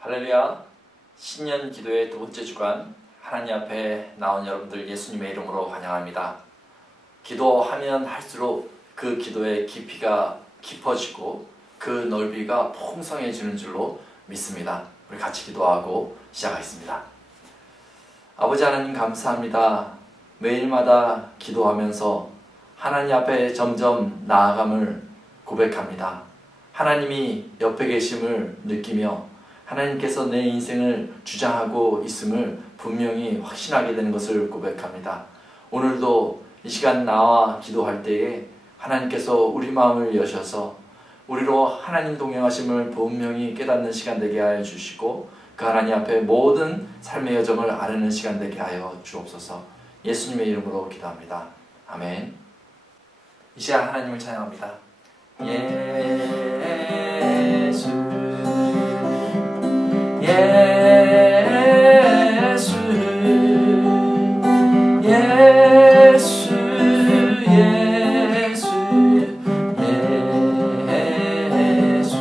할렐루야. 신년 기도의 두 번째 주간 하나님 앞에 나온 여러분들 예수님의 이름으로 환영합니다. 기도하면 할수록 그 기도의 깊이가 깊어지고 그 넓이가 풍성해지는 줄로 믿습니다. 우리 같이 기도하고 시작하겠습니다. 아버지 하나님 감사합니다. 매일마다 기도하면서 하나님 앞에 점점 나아감을 고백합니다. 하나님이 옆에 계심을 느끼며 하나님께서 내 인생을 주장하고 있음을 분명히 확신하게 되는 것을 고백합니다. 오늘도 이 시간 나와 기도할 때에 하나님께서 우리 마음을 여셔서 우리로 하나님 동행하심을 분명히 깨닫는 시간 되게 하여 주시고 그 하나님 앞에 모든 삶의 여정을 아뢰는 시간 되게 하여 주옵소서. 예수님의 이름으로 기도합니다. 아멘. 이 시간 하나님을 찬양합니다. 예수 예수 예수 예수 예수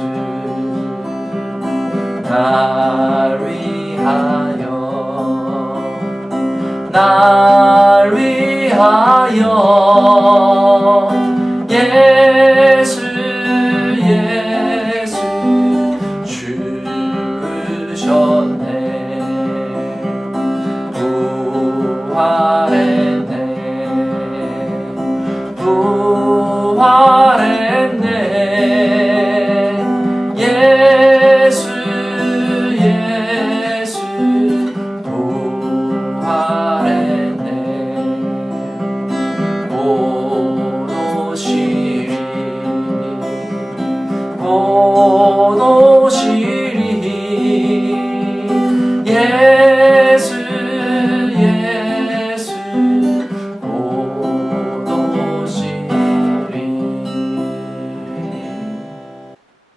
날 위하여 예수 예수 죽으셨네. 부활했네. 예수 예수 부활했네. 곧 오시리 예수 예수 곧 오시리.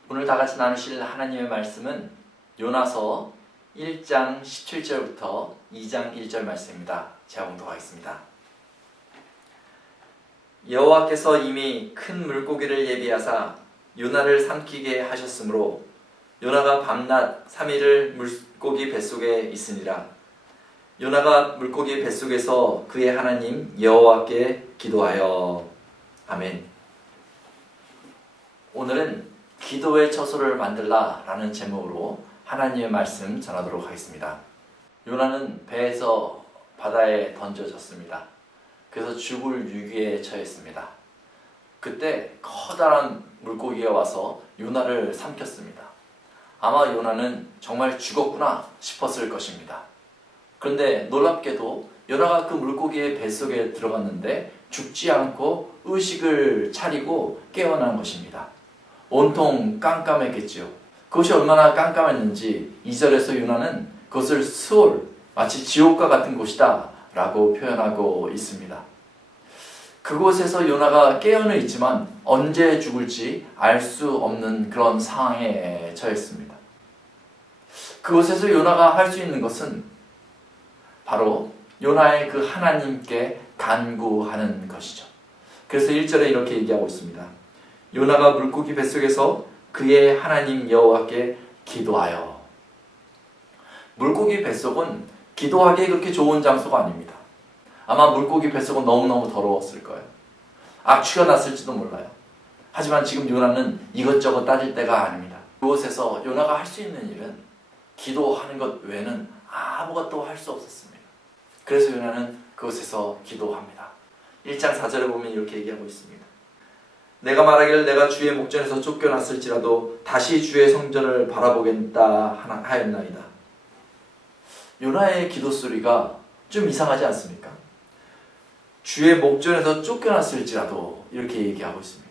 오늘 다같이 나누실 하나님의 말씀은 요나서 1장 17절부터 2장 1절 말씀입니다. 제가 봉독하겠습니다. 여호와께서 이미 큰 물고기를 예비하사 요나를 삼키게 하셨으므로 요나가 밤낮 3일을 물고기 뱃속에 있으니라. 요나가 물고기 뱃속에서 그의 하나님 여호와께 기도하여. 아멘. 오늘은 기도의 처소를 만들라 라는 제목으로 하나님의 말씀 전하도록 하겠습니다. 요나는 배에서 바다에 던져졌습니다. 그래서 죽을 위기에 처했습니다. 그때 커다란 물고기가 와서 요나를 삼켰습니다. 아마 요나는 정말 죽었구나 싶었을 것입니다. 그런데 놀랍게도 요나가 그 물고기의 뱃속에 들어갔는데 죽지 않고 의식을 차리고 깨어난 것입니다. 온통 깜깜했겠지요. 그것이 얼마나 깜깜했는지 2절에서 요나는 그것을 스올, 마치 지옥과 같은 곳이다 라고 표현하고 있습니다. 그곳에서 요나가 깨어는 있지만 언제 죽을지 알 수 없는 그런 상황에 처했습니다. 그곳에서 요나가 할 수 있는 것은 바로 요나의 그 하나님께 간구하는 것이죠. 그래서 1절에 이렇게 얘기하고 있습니다. 요나가 물고기 뱃속에서 그의 하나님 여호와께 기도하여. 물고기 뱃속은 기도하기에 그렇게 좋은 장소가 아닙니다. 아마 물고기 뱃속은 너무너무 더러웠을 거예요. 악취가 났을지도 몰라요. 하지만 지금 요나는 이것저것 따질 때가 아닙니다. 그곳에서 요나가 할 수 있는 일은 기도하는 것 외에는 아무것도 할 수 없었습니다. 그래서 요나는 그곳에서 기도합니다. 1장 4절에 보면 이렇게 얘기하고 있습니다. 내가 말하기를 내가 주의 목전에서 쫓겨났을지라도 다시 주의 성전을 바라보겠다 하였나이다. 요나의 기도 소리가 좀 이상하지 않습니까? 주의 목전에서 쫓겨났을지라도 이렇게 얘기하고 있습니다.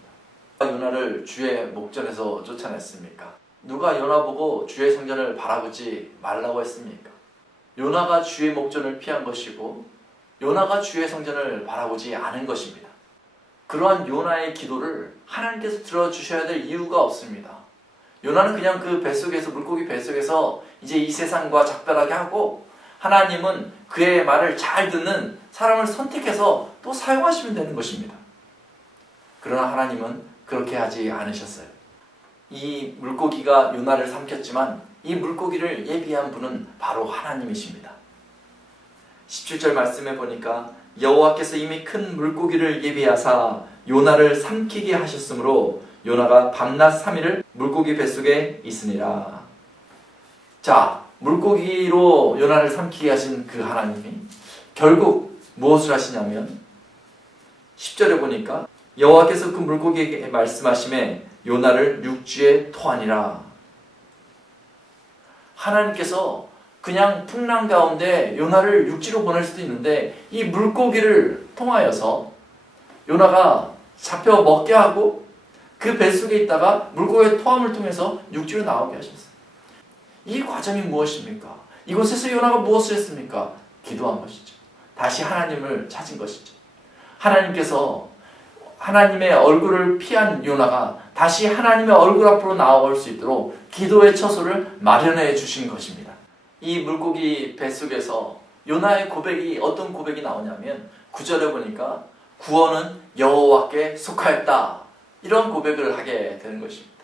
누가 요나를 주의 목전에서 쫓아냈습니까? 누가 요나 보고 주의 성전을 바라보지 말라고 했습니까? 요나가 주의 목전을 피한 것이고 요나가 주의 성전을 바라보지 않은 것입니다. 그러한 요나의 기도를 하나님께서 들어주셔야 될 이유가 없습니다. 요나는 그냥 그 뱃속에서 물고기 뱃속에서 이제 이 세상과 작별하게 하고 하나님은 그의 말을 잘 듣는 사람을 선택해서 또 사용하시면 되는 것입니다. 그러나 하나님은 그렇게 하지 않으셨어요. 이 물고기가 요나를 삼켰지만 이 물고기를 예비한 분은 바로 하나님이십니다. 17절 말씀에 보니까 여호와께서 이미 큰 물고기를 예비하사 요나를 삼키게 하셨으므로 요나가 밤낮 3일을 물고기 뱃속에 있으니라. 자, 물고기로 요나를 삼키게 하신 그 하나님이 결국 무엇을 하시냐면 10절에 보니까 여호와께서 그 물고기에게 말씀하심에 요나를 육지에 토하니라. 하나님께서 그냥 풍랑 가운데 요나를 육지로 보낼 수도 있는데 이 물고기를 통하여서 요나가 잡혀 먹게 하고 그 뱃속에 있다가 물고기의 토함을 통해서 육지로 나오게 하셨어요. 이 과정이 무엇입니까? 이곳에서 요나가 무엇을 했습니까? 기도한 것이죠. 다시 하나님을 찾은 것이죠. 하나님께서 하나님의 얼굴을 피한 요나가 다시 하나님의 얼굴 앞으로 나아올 수 있도록 기도의 처소를 마련해 주신 것입니다. 이 물고기 뱃속에서 요나의 고백이 어떤 고백이 나오냐면 9절에 보니까 구원은 여호와께 속하였다. 이런 고백을 하게 되는 것입니다.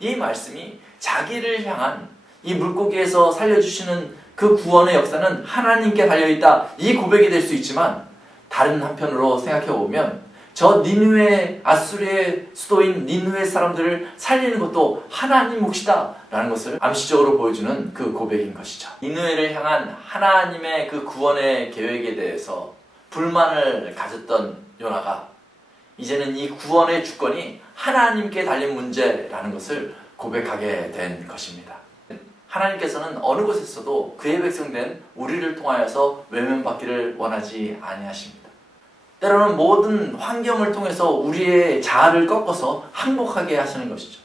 이 말씀이 자기를 향한 이 물고기에서 살려주시는 그 구원의 역사는 하나님께 달려있다. 이 고백이 될 수 있지만 다른 한편으로 생각해 보면 저 니느웨 아수르의 수도인 니느웨 사람들을 살리는 것도 하나님 몫이다 라는 것을 암시적으로 보여주는 그 고백인 것이죠. 니느웨를 향한 하나님의 그 구원의 계획에 대해서 불만을 가졌던 요나가 이제는 이 구원의 주권이 하나님께 달린 문제라는 것을 고백하게 된 것입니다. 하나님께서는 어느 곳에서도 그의 백성된 우리를 통하여서 외면받기를 원하지 아니하십니다. 때로는 모든 환경을 통해서 우리의 자아를 꺾어서 항복하게 하시는 것이죠.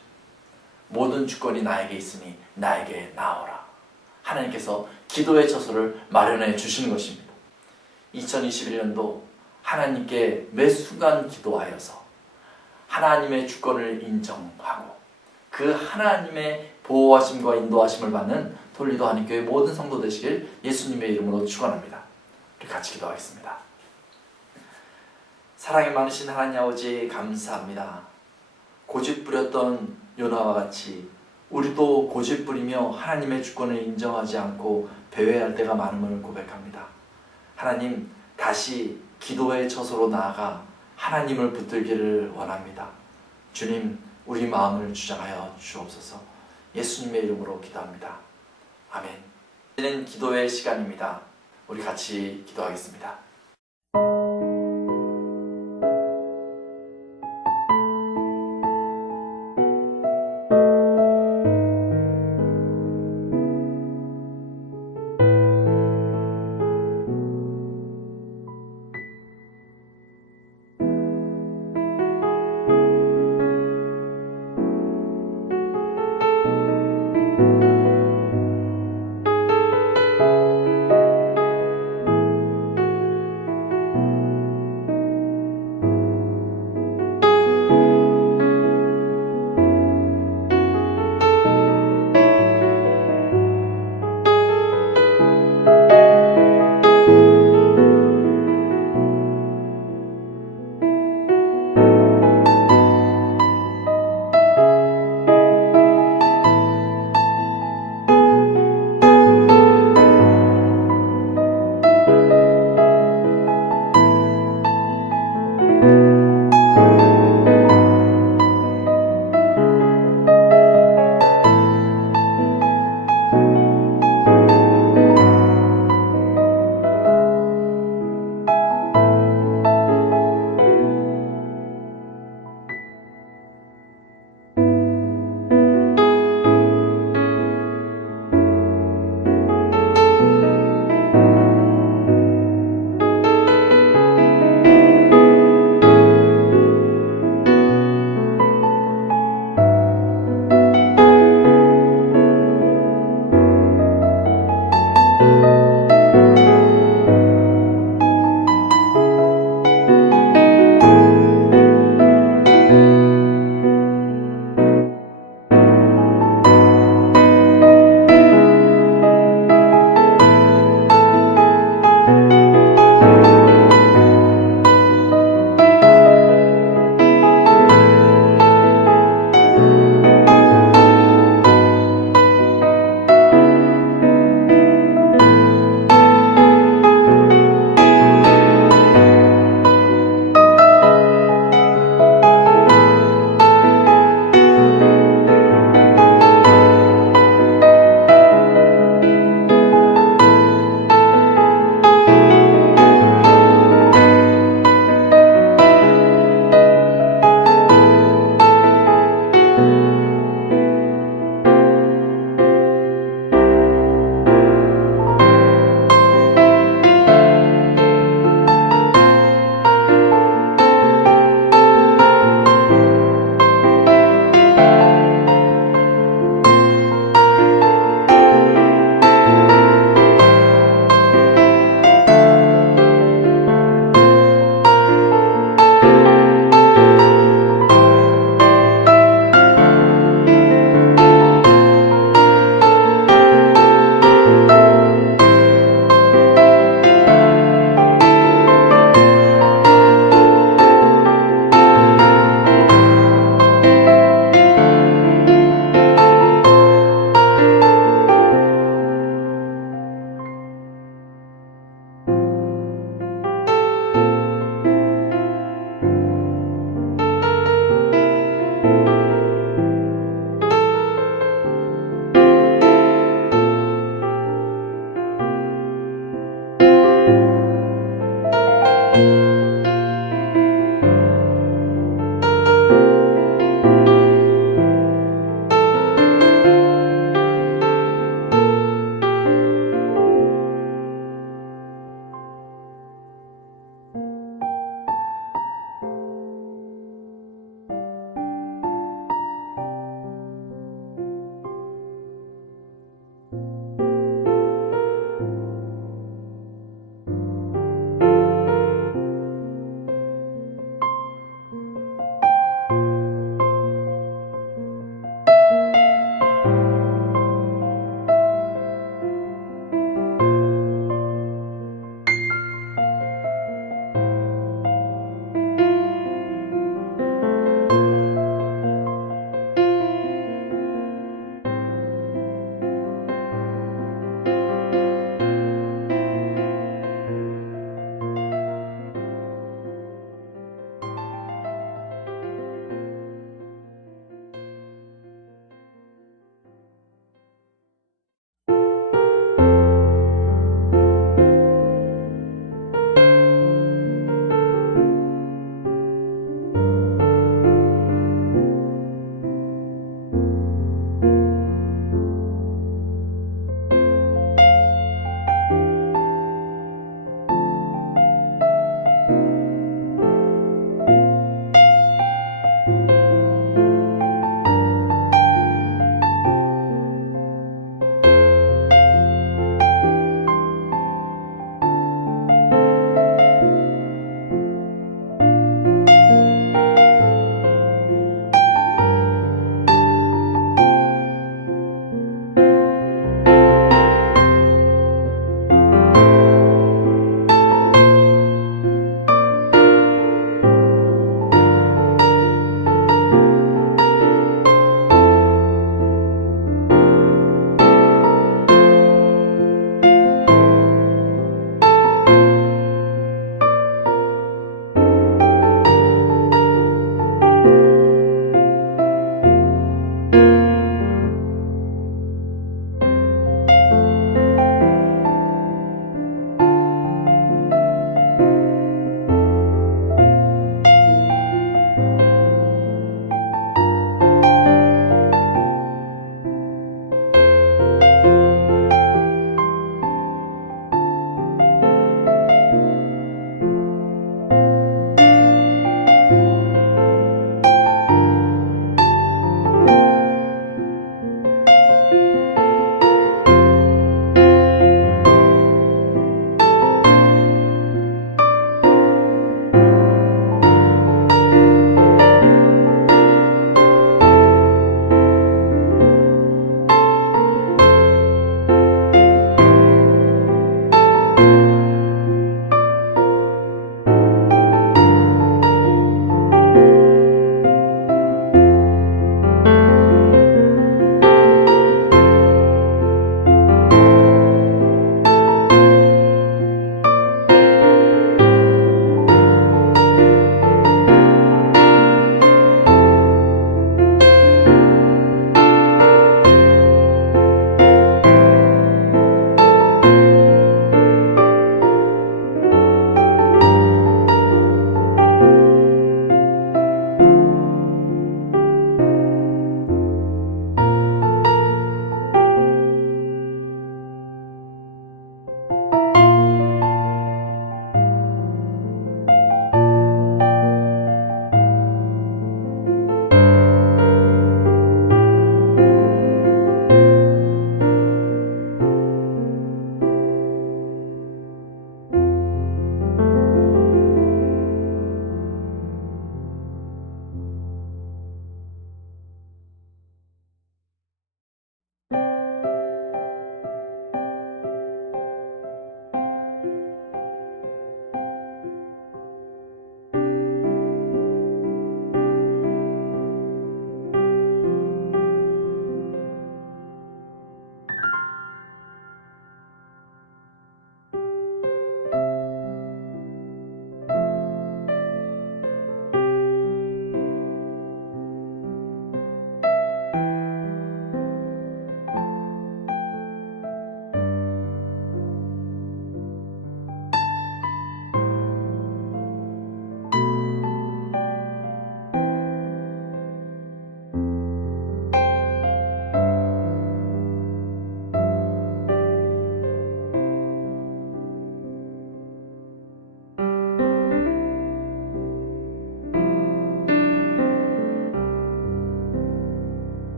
모든 주권이 나에게 있으니 나에게 나오라. 하나님께서 기도의 처소를 마련해 주시는 것입니다. 2021년도 하나님께 매 순간 기도하여서 하나님의 주권을 인정하고 그 하나님의 보호하심과 인도하심을 받는 톨리도 한인교회 모든 성도 되시길 예수님의 이름으로 축원합니다. 우리 같이 기도하겠습니다. 사랑이 많으신 하나님 아버지 감사합니다. 고집 부렸던 요나와 같이 우리도 고집 부리며 하나님의 주권을 인정하지 않고 배회할 때가 많음을 고백합니다. 하나님 다시 기도의 처소로 나아가 하나님을 붙들기를 원합니다. 주님 우리 마음을 주장하여 주옵소서. 예수님의 이름으로 기도합니다. 아멘. 이제는 기도의 시간입니다. 우리 같이 기도하겠습니다.